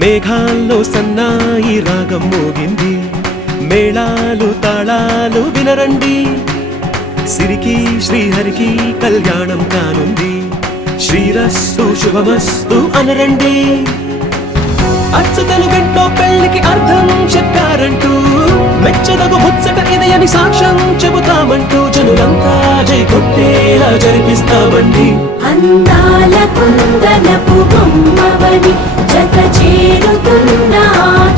మేఘాల్లో సన్నాయి రాగం మోగింది, మేళాలు తాళాలు వినరండి, సిరికి శ్రీహరికి కళ్యాణం కానుంది, శ్రీరస్తు శుభమస్తు అనరండి. అచ్చతలు గంటో పెళ్లికి అర్థం చెప్పారంటూ, మెచ్చదగు ముచ్చట ఇదయని సాక్ష్యం చెబుతామంటూ, జనులంతా జై కొట్టేలా జరిపిస్తామండి. అందాల కుందనపు బొమ్మవని జత చేరుతున్న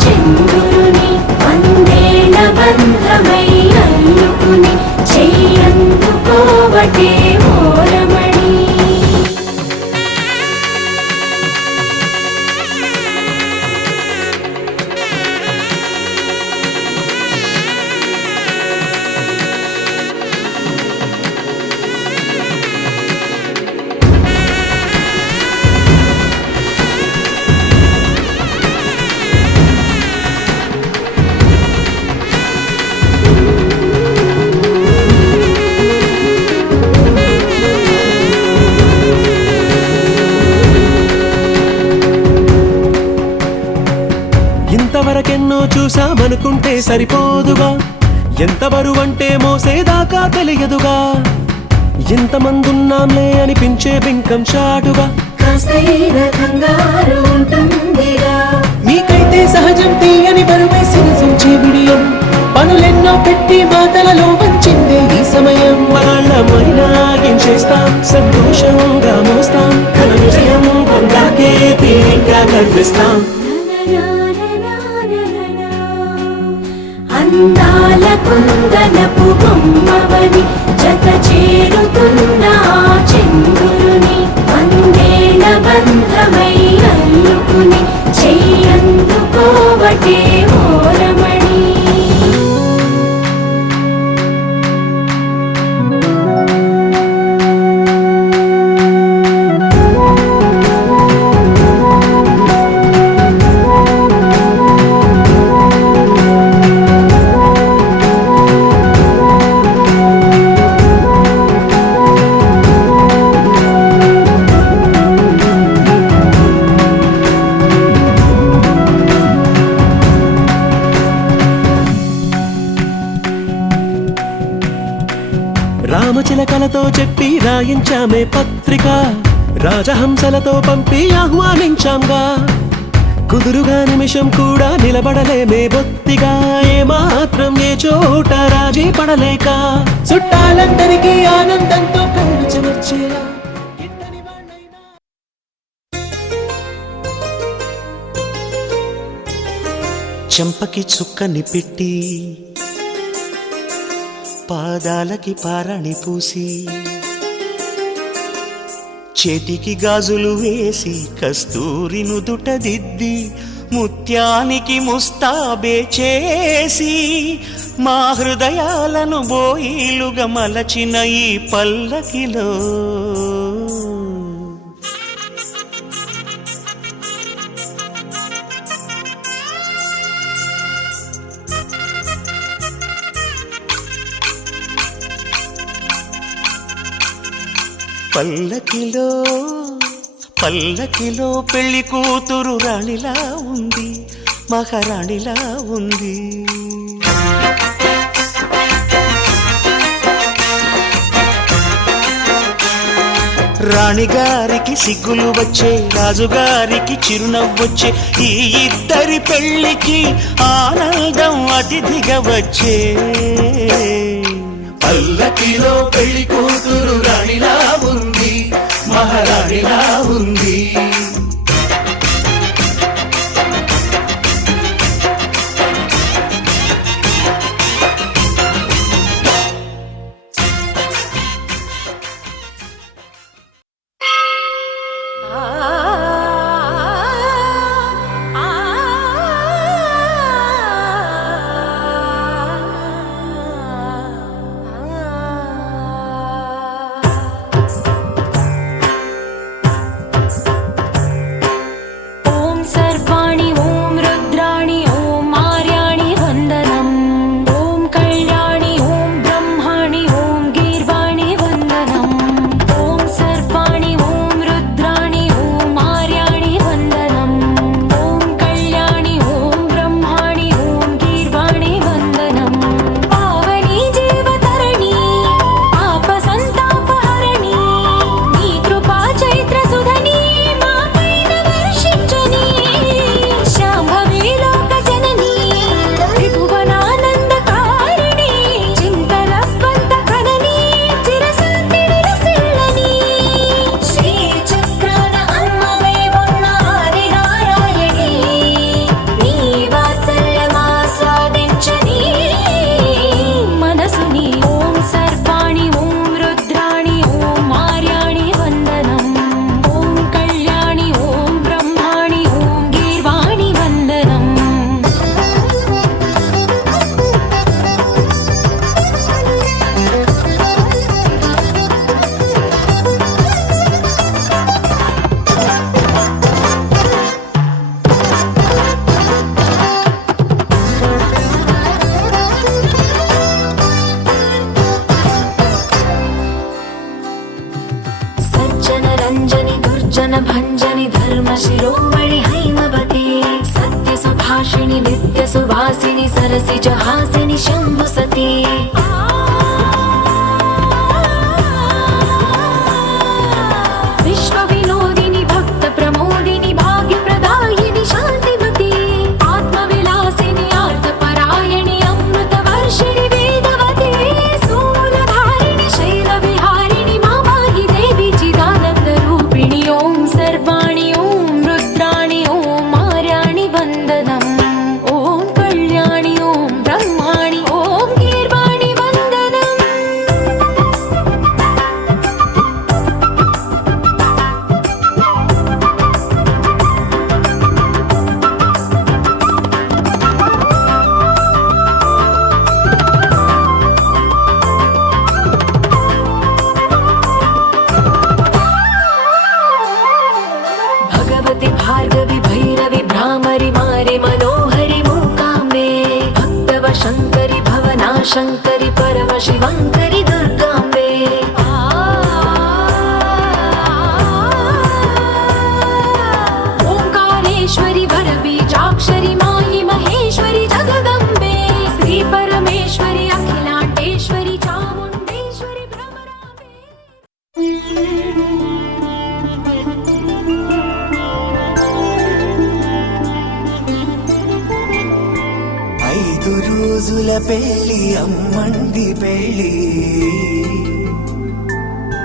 చంద్రుని, వందేళ్ల బంధమై అల్లుకుని చెయ్యందుకోవటే ఓరమణి. ఇంతవరకెన్నో చూసామనుకుంటే సరిపోదుగా, ఎంత బరువంటే మోసేదాకా తెలియదుగా, ఎంతమందున్నాంలే అనిపించే బింకం చాటుగా, మీకైతే సహజం తీయని బరువై సిరసించే విడియం, పనులెన్నో పెట్టి మాటలలో వంచిందే ఈ సమయం. వాళ్ళమైనా ఏం చేస్తాం, సంతోషంగా మోస్తాం, ఘన విజయం పొందాకే తీరిగ్గా కనిపిస్తాం. అందాల కుందనపు బొమ్మవని జత చేరుతున్న చంద్రుని, వందేళ్ల బంధమై అల్లుకుని చెయ్యందుకోవటే ఓరమణి. రామచిలకలతో చెప్పి రాయించామే పత్రిక, రాజహంసలతో పంపి ఆహ్వానించాంగా, కుదురుగా నిమిషం కూడా నిలబడలేమే బొత్తిగా, ఏమాత్రం ఏ చోట రాజీ పడలేక, చుట్టాలందరికీ ఆనందంతో కళ్ళు చెమర్చేలా. చెంపకి చుక్కని పెట్టి పాదాలకి పారాణి పూసి, చేతికి గాజులు వేసి కస్తూరి నుదుట దిద్ది, ముత్యానికి ముస్తాబే చేసి, మా హృదయాలను బోయిలుగా మలచిన ఈ పల్లకిలో పల్లకిలో పల్లకిలో పెళ్లి కూతురు రాణిలా ఉంది, మహారాణిలా ఉంది. రాణిగారికి సిగ్గులు వచ్చే, రాజుగారికి చిరునవ్వొచ్చే, ఈ ఇద్దరి పెళ్లికి ఆనందం అతిథిగా వచ్చే. పల్లకిలో పెళ్లి కూతురు రాణిలా ఉంది, మహారాణిలా ఉంది. शिरोमणि हैमवते सत्य सुभाषिणि नित्य सुवासिनि सरसिज हासिनि शम्भुसती विश्व विनोदिनि भक्त प्रमोदिनि भाग्य प्रदायिनि शान्तिमती आत्मविलासिनि आर्तपरायणि अमृत वर्षिणि वेदवते सूलधारिणि शैलविहारिणि मामाहि देवी चिदानन्द रूपिणि ॐ सर्वाणि ॐ रुद्राणि ॐ मार्याणि वन्दनम् ॐ कल्याणि ॐ ब्रह्माणि ॐ गीर्वाणि वन्दनम् भगवति भार्गवि भैरवि भ्रामरि मारे मनोहरि मूकाम्बे भक्तव शङ्करि भवना शङ्करि परम शिवङ्करि दुर्गाम्बे ओङ्कारेश्वरि वरबीजाक्षरि मायि महेश्वरि जगदम्बे श्री परमेश्वरि अखिलाण्डेश्वरि चामुण्डेश्वरि भ्रमराम्बे ఐదు రోజుల పెళ్లి అమ్మంది పెళ్లి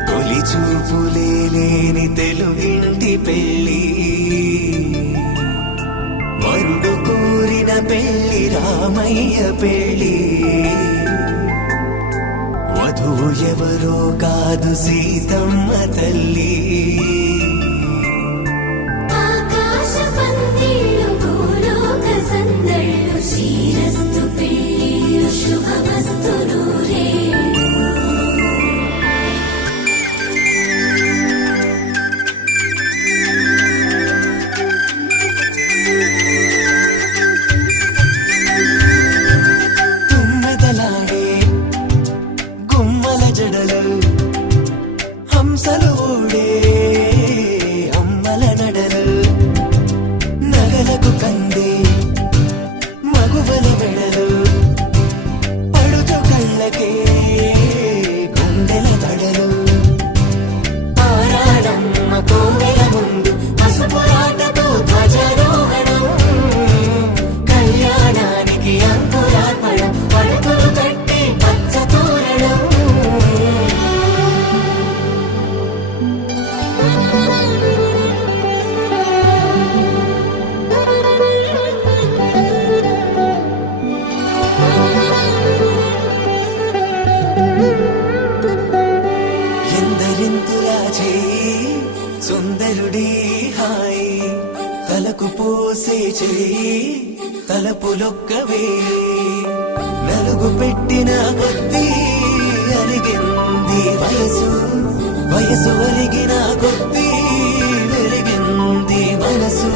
తొలి చూపులే లేని తెలుగింటి పెళ్లి వరుడు కోరిన పెళ్లి రామయ్య పెళ్లి వధువు ఎవరో కాదు సీతమ్మ తల్లి ఆకాశ పందిళ్ళు భూలోక సందళ్ళు శ్రీరస్తు పెళ్ళిళ్ళు శుభమస్తు నూరేళ్ళు తుమ్మెదలాడే గుమ్మల జడలు హంసలు ఊడే అమ్మల నడలు నగలకు కంది మగువల మెడలు పడుచు కళ్ళకే గుండెల దడలు ఆరాడమ్మ కోవెల ముందు పసుపురాటతో ధ్వజారోహణం కళ్యాణానికి అంకురార్పణం పడకలు కట్టి పచ్చ తోరణం ఎందరింతులా చేయి సుందరుడి హాయి తలకు పోసే చేయి తలపులొక్కవే నలుగు పెట్టిన కొద్దీ అరిగింది వయసు వయసు ఒరిగిన కొద్దీ వెలిగింది మనసు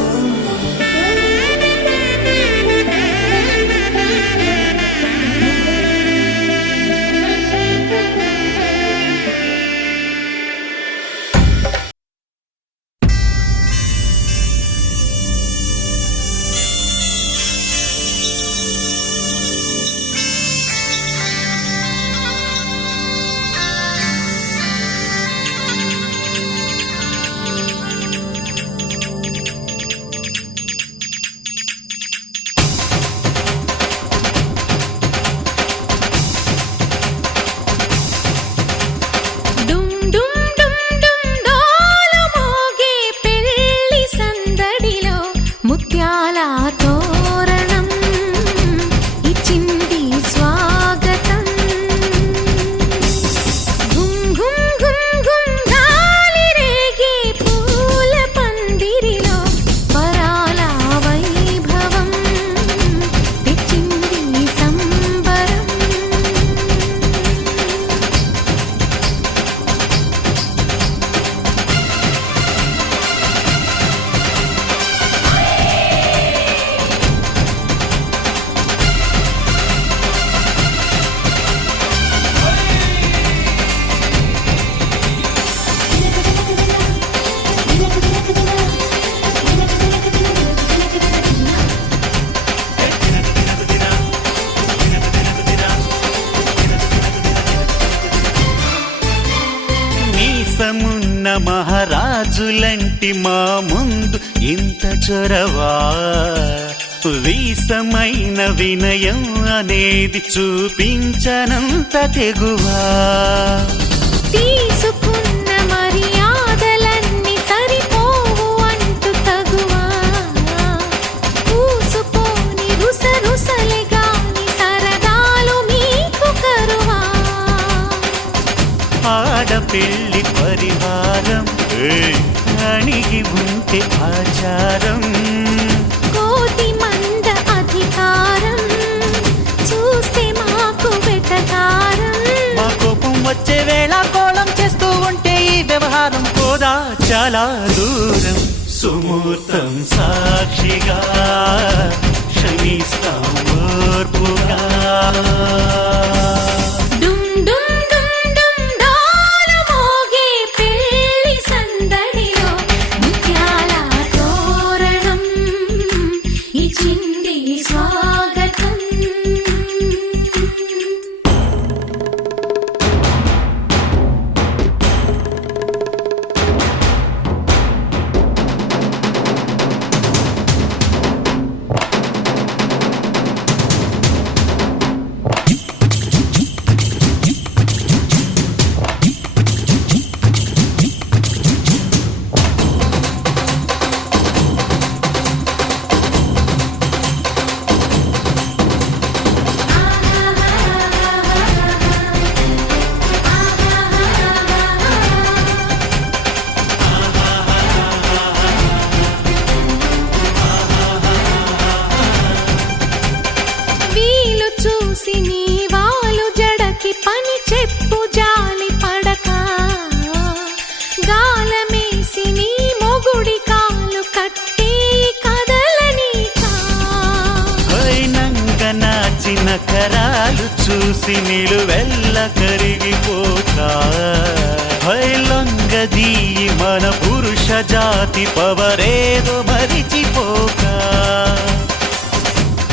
లాంటి మా ముందు ఇంత చొరవా వీసమైన వినయం అనేది చూపించనంత తెగువా తీసుకున్న మర్యాదలన్నీ సరిపోవు అంటూ తగువా పూసుకొని రుసరుసలే గాని సరదాలు మీకు కరువా ఆడపిల్లి పరివారం అణిగి ఉంటే ఆచారం కోటి మంద అధికారం చూస్తే మాకు వెటకారం మా కోపం వచ్చే వేళ కోళం చేస్తూ ఉంటే ఈ వ్యవహారం పోదా చాలా దూరం సుమూర్తం సాక్షిగా క్షమిస్తాం ఓర్పుగా డుమ్ డుమ్ డుమ్ డుమ్ డోలు మోగే పెళ్లి సందడిలో ముత్యాల తోరణం ఇచ్చింది స్వాగతం వీలు చూసి నీ వాలు జడకి పని చెప్పు జాలి పడక గాలమేసి నీ మొగుడి కాలు కట్టి కదలనీకా నంగ నాచిన కరాలు చూసి నిలువెల్ల కరిగిపోతా లొంగదీయి మన పురుష జాతి పవరేదో మరిచిపోక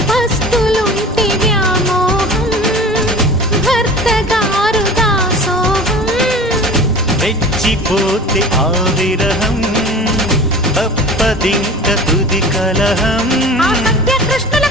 పస్తులుంటి వ్యామోహం భర్తగారు దాసోహం రెచ్చిపోతే ఆ విరహం తప్పదింక తుది కలహం ఆ సత్య కృష్ణుల